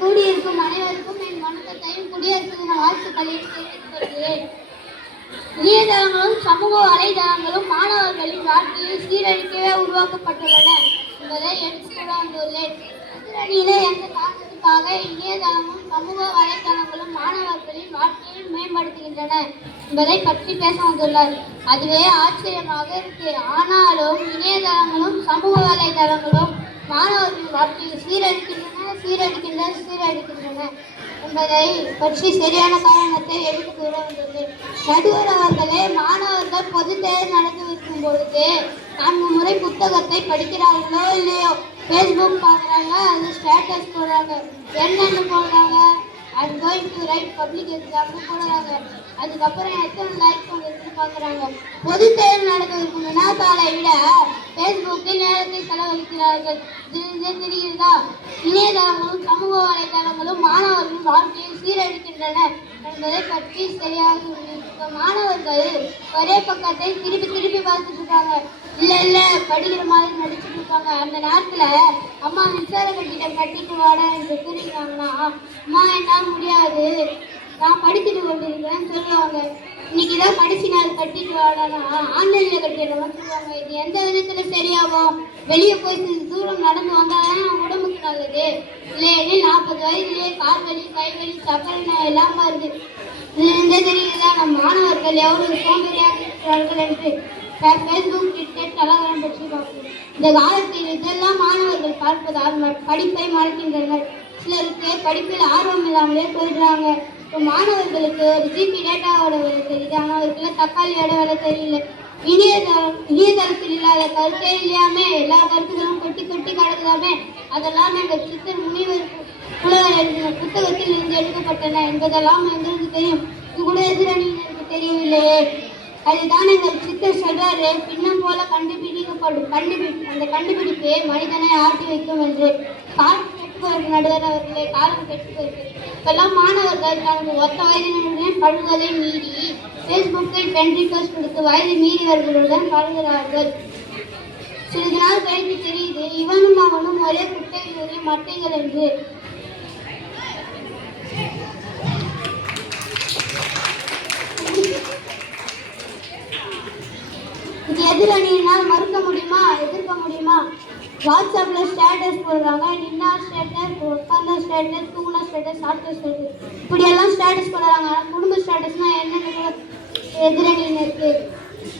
கூடியிருக்கும் அனைவருக்கும் என் வணக்கத்தையும் குடியரசு தின வாழ்த்துக்களையும் தெரிவித்துக் கொள்கிறேன். இணையதளங்களும் சமூக வலைதளங்களும் மாணவர்களின் வாழ்க்கையை சீரழிக்கவே உருவாக்கப்பட்டுள்ளன என்பதை எடுத்து கூற வந்துள்ளேன். எதிரணியிலே எந்த காரணத்துக்காக இணையதளமும் சமூக வலைதளங்களும் மாணவர்களின் வாழ்க்கையை மேம்படுத்துகின்றன என்பதை பற்றி பேச வந்துள்ளார். அதுவே ஆச்சரியமாக இருக்கு. ஆனாலும் இணையதளங்களும் சமூக வலைதளங்களும் மாணவர்களின் வாழ்க்கையை சீரழிக்கின்றன என்பதை பற்றி சரியான காரணத்தை எடுத்து கூற வந்துள்ளேன். நடுவர் அவர்களே, மாணவர்கள் பொது தேர்வு நடக்கவிருக்கும் பொழுது 4 முறை புத்தகத்தை படிக்கிறார்களோ இல்லையோ ஃபேஸ்புக் பார்க்குறாங்க, அது ஸ்டேட்டஸ் போடுறாங்க. என்னென்னு போடுறாங்க? I'm going to write public எக்ஸாம்னு போடுறாங்க. அதுக்கப்புறம் எத்தனை லைக்ஸ் வந்துருக்கு பார்க்குறாங்க. பொது தேர்வு நடக்கவிருக்கும் வினாத்தாளை விட ஃபேஸ்புக்கில் நேரத்தை செலவழிக்கிறார்கள். இது தெரிகிறதா? இணையதளங்களும் சமூக வலைதளங்களும் மாணவர்களின் வாழ்க்கையை சீரழிக்கின்றன என்பதை பற்றி சரியாக மாணவர்கள் ஒரே பக்கத்தை திருப்பி பார்த்துட்டு இருக்காங்க. இல்ல படிக்கிற மாதிரி நடிச்சுட்டு இருக்காங்க. அந்த நேரத்துல அம்மா மின்சார கட்டிடம் கட்டிட்டு வாட என்று கூறினாங்கன்னா, அம்மா என்னால் முடியாது, நான் படிச்சுட்டு கொண்டிருக்கிறேன்னு சொல்லுவாங்க. இன்னைக்குதான் கடைசி நாள் கட்டிட்டு வாடனா ஆன்லைன்ல கட்டிடலாம் சொல்லுவாங்க. இது எந்த விதத்துல சரியாகும்? வெளியே போய் தூரம் நடந்து வந்தாதான் உடம்புக்கு நல்லது. இல்லையே 40 வயதுலேயே கால் வலி, கை வலி, சக்கரை நோய் எல்லாம் வருது. இதுல தெரியுதா நம் மாணவர்கள் எவ்வளவு சோம்பேறியாக இருக்கிறார்கள் என்று. ஃபேஸ்புக், ட்விட்டர், டெலகிராம் பற்றி பார்க்கிறோம். இந்த காலத்தில் இதெல்லாம் மாணவர்கள் பார்ப்பதால் படிப்பை மறக்கின்றனர். சிலருக்கு படிப்பில் ஆர்வம் இல்லாமலே போயிடுறாங்க. இப்போ மாணவர்களுக்கு ஒரு ஜிபி டேட்டாவோட விலை தெரியுது, ஆனால் அவருக்கு தக்காளியோட விலை தெரியல. இணையதளத்தில் இல்லாத கருத்தே இல்லையாமே, எல்லா கருத்துக்களும் கொட்டி கிடக்குதாமே. அதெல்லாம் எங்கள் சித்தர் முனிவர் புலவர் எழுதின புத்தகத்தில் இருந்து எடுக்கப்பட்டன என்பதெல்லாம் எங்களுக்கு தெரியும். இது கூட எதிரணியினருக்கு தெரியவில்லையே. அதுதான் எங்கள் சித்தர் சொல்றாரு, பின்னம் போல கண்டுபிடிக்கப்படும் அந்த கண்டுபிடிப்பு மனிதனை ஆட்டி வைக்கும் என்று. காலம் கெட்டுப்போயிருக்கு நடுவர் அவர்களே, காலம் கெட்டுப்போயிருக்கு. இப்பெல்லாம் மாணவர்கள் தனது ஒத்த வயதினருடன் பழுவதை மீறி ஃபேஸ்புக்கில் ஃப்ரெண்ட் ரிக்வெஸ்ட் கொடுத்து வயது மீறியவர்களுடன் பழகுகிறார்கள். சிறிது நாள் கழித்து தெரியுது இவனும் அவனும் ஒரே குட்டையில் ஒரே மட்டைகள் என்று. இது எதிரணியினால் மறுக்க முடியுமா? எதிர்க்க முடியுமா? வாட்ஸ்அப்ல ஸ்டேட்டஸ் போடுறாங்க. நின்னா ஸ்டேட்டஸ், உட்கார்ந்த ஸ்டேட்டஸ், தூங்கின ஸ்டேட்டஸ், சாப்பிட்ட ஸ்டேட்டஸ், இப்படியெல்லாம் ஸ்டேட்டஸ் போடுறாங்க. குடும்ப ஸ்டேட்டஸ்னா என்னன்னு எதிரணியினருக்கு.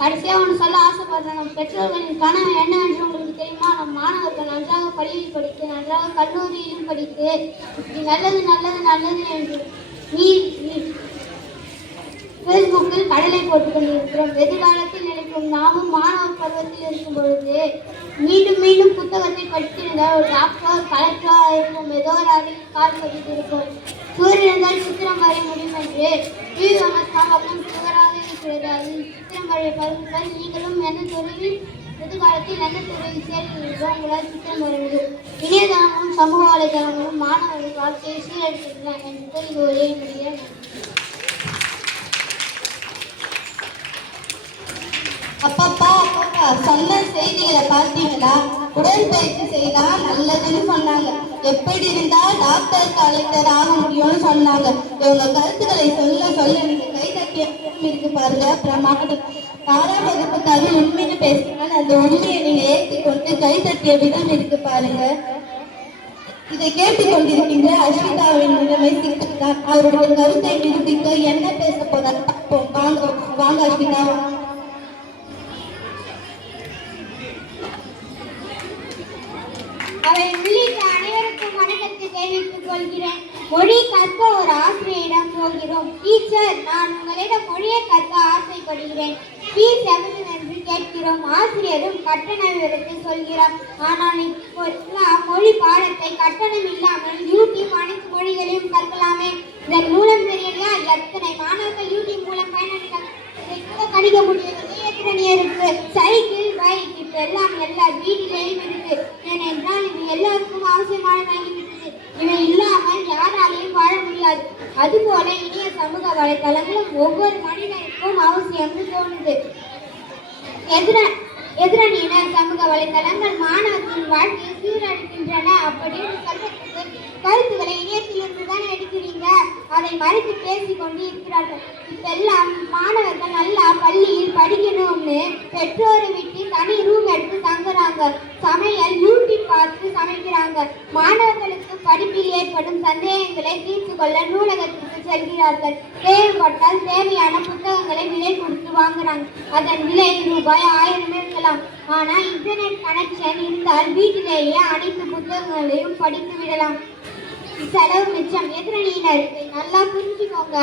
கடைசியாக ஒன்று சொல்ல ஆசைப்படுறேன். நம் பெற்றோர்களின் கனவு என்னவென்று உங்களுக்கு தெரியுமா? நம் மாணவர்கள் நன்றாக பள்ளியில் படித்து, நன்றாக கல்லூரியிலும் படித்து, இப்படி நல்லது என்று ஃபேஸ்புக்கில் கடலை போட்டுக் கொண்டிருக்கிறோம். எதிர்காலத்தில் நினைக்கும் நாமும் மாணவர் பருவத்தில் இருக்கும் பொழுது மீண்டும் புத்தகத்தை படித்திருந்தால் ஒரு டாக்டர், கலெக்டராக இருக்கும், ஏதோ ஒரு அறையில் கால் பதித்து இருக்கும். சூரியன் சித்திரம் வரைய முடியும் என்று பக்கம் சுவராக இருக்கிறது. அதில் சித்திரம் வரைய பருவத்தால் நீங்களும் எந்த துறையில் எதிர்காலத்தில் எந்த துறையில் சேர்க்கிறீர்களோ உங்களால் சித்திரம் வரைய முடியும். இணையதளங்களும் சமூக வலைதளங்களும் மாணவர்கள் வாழ்க்கையை சீரழிக்கின்றன என்று இது ஒரே முடிய. அப்பப்பா சொன்ன செய்திகளை பார்த்தீங்களா? உடற்பயிற்சி செய்தால் நல்லதுன்னு சொன்னாங்க. எப்படி இருந்தா டாக்டர், கலெக்டர் ஆக முடியும்னு சொன்னாங்க. இவங்க கருத்துக்களை சொல்ல நீங்க கை தட்டிய இருக்கு பாருங்க. பிரமாதம். 6ஆம் வகுப்பு தமிழ் உண்மைன்னு பேசினால் அந்த உண்மையை நீங்க ஏற்றிக்கொண்டு கை தட்டிய விதம் இருக்கு பாருங்க. இதை கேட்டுக்கொண்டிருக்கின்ற அஸ்விதாவின் நிலைமை சிக்கல்தான். அவருடைய கருத்தை நிரூபிக்க என்ன பேச போறாரு பார்ப்போம். வாங்க அஸ்விதா. அவை உள்ளிட்ட அனைவருக்கும் வணக்கத்தை தெரிவித்துக் கொள்கிறேன். மொழி கற்க ஒரு ஆசிரியரிடம் போகிறோம். டீச்சர், நான் உங்களிடம் மொழியை கற்க ஆசைப்படுகிறேன், ஃபீஸ் எவ்வளவு என்று கேட்கிறோம். ஆசிரியரும் கட்டண விவரத்தை சொல்கிறார். ஆனால் இப்போதெல்லாம் மொழி பாடத்தை கட்டணம் இல்லாமல் யூடியூப் அனைத்து மொழிகளையும் கற்கலாமே. இதன் மூலம் தெரியலையா எத்தனை மாணவர்கள் யூடியூப் மூலம் பயனடைகிறார். இதை கூட கணிக்க முடியவில்லை. எதிரணியருக்கு சைக்கிள், பைக் இப்ப எல்லாம் எல்லா வீட்டிலேயும் இருக்கு. ஏனென்றால் இது எல்லாருக்கும் அவசியமானதாகிவிட்டது. இவை இல்லாமல் யாராலையும் வாழ முடியாது. அதுபோல இனிய சமூக வலைதளங்களும் ஒவ்வொரு மனிதனுக்கும் அவசியம்னு தோணுது. எதிரணியினர் சமூக வலைதளங்கள் மாணவர்களின் வாழ்க்கையை சீரழிக்கின்றன அப்படின்னு சொல்றதுக்கு கருத்துக்களை இணையத்திலிருந்து தானே எடுக்கிறீங்க, அதை மறைத்து பேசிக்கொண்டு இருக்கிறார்கள். இப்பெல்லாம் மாணவர்கள் நல்லா பள்ளியில் படிக்கணும்னு பெற்றோரை விட்டு தனி ரூம் எடுத்து தங்குறாங்க. சமையல் யூடியூப் பார்த்து சமைக்கிறாங்க. மாணவர்களுக்கு படிப்பில் ஏற்படும் சந்தேகங்களை தீர்த்து கொள்ள நூலகத்திற்கு செல்கிறார்கள். தேவைப்பட்டால் தேவையான புத்தகங்களை விலை கொடுத்து வாங்குறாங்க. அதன் விலை ரூபாய் 1000 இருக்கலாம். ஆனா இன்டர்நெட் கனெக்ஷன் இருந்தால் வீட்டிலேயே அனைத்து புத்தகங்களையும் படித்து விடலாம். செலவு மிச்சம். எதிரணியினர் இதை நல்லா புரிஞ்சுக்கோங்க.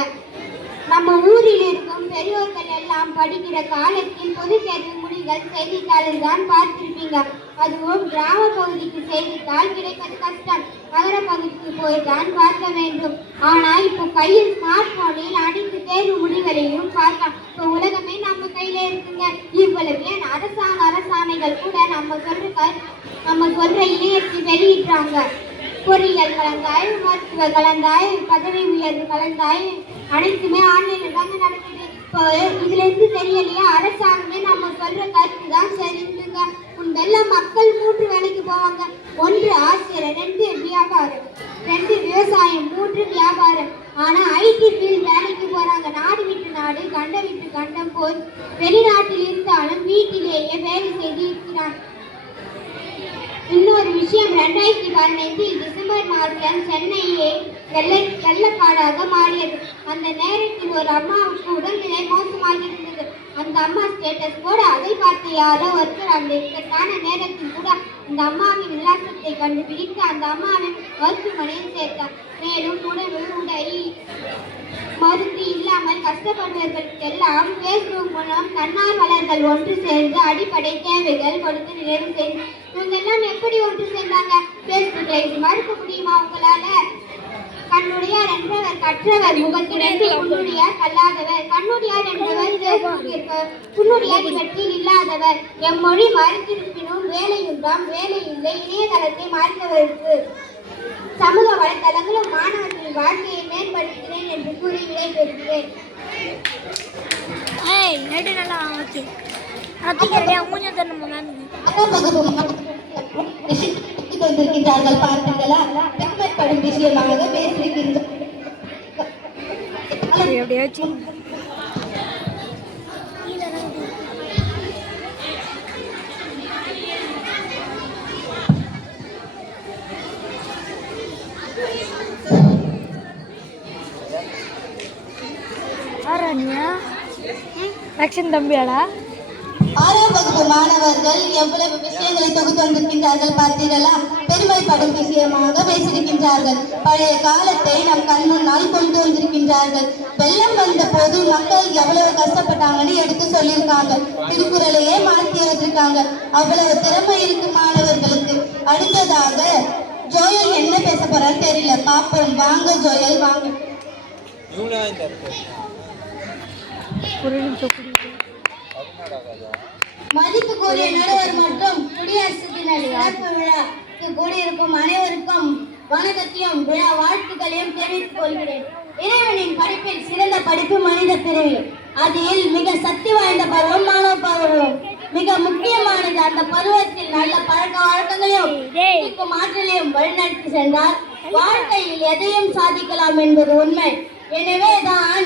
நம்ம ஊரில் இருக்கும் பெரியோர்கள் எல்லாம் படிக்கிற காலத்தில் பொது தேர்வு முடிவுகள் செய்தித்தாளில் தான் பார்த்திருப்பீங்க. அதுவும் கிராம பகுதிக்கு செய்தித்தாள் கிடைப்பது கஷ்டம். நகர பகுதிக்கு போய் தான் பார்க்க வேண்டும். ஆனா இப்போ கையில் ஸ்மார்ட் போனில் அனைத்து தேர்வு முடிவுகளையும் பார்க்கலாம். இப்போ உலகமே நம்ம கையில இருக்குங்க. இவ்வளவு ஏன் அரசாணைகள் கூட நம்ம சொல்ற இணையத்தில் வெளியிட்டாங்க. பொறியியல் கலந்தாய்வு, மருத்துவ கலந்தாய்வு, பதவி உயர்வு கலந்தாய்வு அனைத்துமே ஆன்லைனில் தாங்க நடக்குது. இப்போ இதுல இருந்து தெரியலையா, அரசாங்கமே நம்ம சொல்ற கருத்து தான் சரிங்க. முன்பெல்லாம் மக்கள் 3 வேலைக்கு போவாங்க. 1 ஆசிரியர், 2 வியாபாரம், 2 விவசாயம், 3 வியாபாரம். ஆனா ஐடி ஃபீல்ட் வேலைக்கு போறாங்க. நாடு விட்டு நாடு, கண்டம் விட்டு கண்டம் போய் வெளிநாட்டில் இருந்தாலும் வீட்டிலேயே வேலை செய்து இருக்கிறாங்க. இன்னொரு விஷயம், 2015 டிசம்பர் மாதம் சென்னையே வெள்ளக்காடாக மாறியது. அந்த நேரத்தில் ஒரு அம்மாவுக்கு உடல்நிலை மோசமாக இருந்தது. அந்த அம்மா ஸ்டேட்டஸ் போட அதை பார்த்து யாரோ ஒருத்தர் அந்த இக்கட்டான நேரத்தில் கூட அந்த அம்மாவின் விலாசத்தை கண்டுபிடித்து அந்த அம்மாவின் மருத்துவமனையில் சேர்த்தார். மேலும் உணவு, உடை, மருந்து இல்லாமல் கஷ்டப்படுவதற்கெல்லாம் பேஸ்புக் மூலம் தன்னார்வலர்கள் ஒன்று சேர்ந்து அடிப்படை தேவைகள் கொடுத்து நிறைவு செய்து. இவங்க எல்லாம் எப்படி ஒன்று சேர்ந்தாங்க? பேஸ்புக்ல இது மறுக்க முடியுமா உங்களால? கண்ணுடையார் என்றவர் கற்றவர் முகத்திலிருந்து புண்ணுடையார் கல்லாதவர். கண்ணுடையார் என்றவர் புண்ணுடையார் இவற்றில் இல்லாதவர். எம்மொழி மறுத்திருப்பினும் வேலையுண்டாம் வேலை இல்லை. இணையதளத்தை மறுத்தவருக்கு சமூக வலைத்தளங்களும் மாணவர்களின் வாழ்க்கையை மேம்படுத்துகிறேன் என்று கூறி விடைபெறுகிறேன். பார்த்தீங்களா? படும் விஷயமாக பேசியிருக்கின்றோம். தம்பியாடா 6ஆம் வகுப்பு மாணவர்கள் எவ்வளவு விஷயங்களை தொகுத்து வந்திருக்கின்றார்கள் பார்த்தீர்களா? பெருமைப்படும் விஷயமாக பேசியிருக்கின்றார்கள். பழைய காலத்தை நம் கண் முன்னால் கொண்டு வந்திருக்கின்றார்கள். வெள்ளம் வந்த போது மக்கள் எவ்வளவு கஷ்டப்பட்டாங்கன்னு எடுத்து சொல்லியிருக்காங்க. திருக்குறளையே மாற்றி வச்சிருக்காங்க. அவ்வளவு திறமை இருக்கு மாணவர்களுக்கு. அடுத்ததாக ஜோயல் என்ன பேச போறான்னு தெரியல, பாப்போம். வாங்க ஜோயல், வாங்க. மதிப்புக்குரிய நடுவர் மற்றும் குடியரசு தின சிறப்பு விழாக்கு கூடியிருக்கும் அனைவருக்கும் வணக்கத்தையும் விழா வாழ்த்துக்களையும் தெரிவித்துக் கொள்கிறேன். இறைவனின் படிப்பில் சிறந்த படிப்பு மனித பிறவி. அதில் மிக சக்தி வாய்ந்த பருவம் மாணவ பருவம். மிக முக்கியமானது. அந்த பருவத்தில் நல்ல பழக்க வழக்கங்களையும் ஆற்றலையும் வழிநடத்தி சென்றால் வாழ்க்கையில் எதையும் சாதிக்கலாம் என்பது உண்மை. எனவேதான்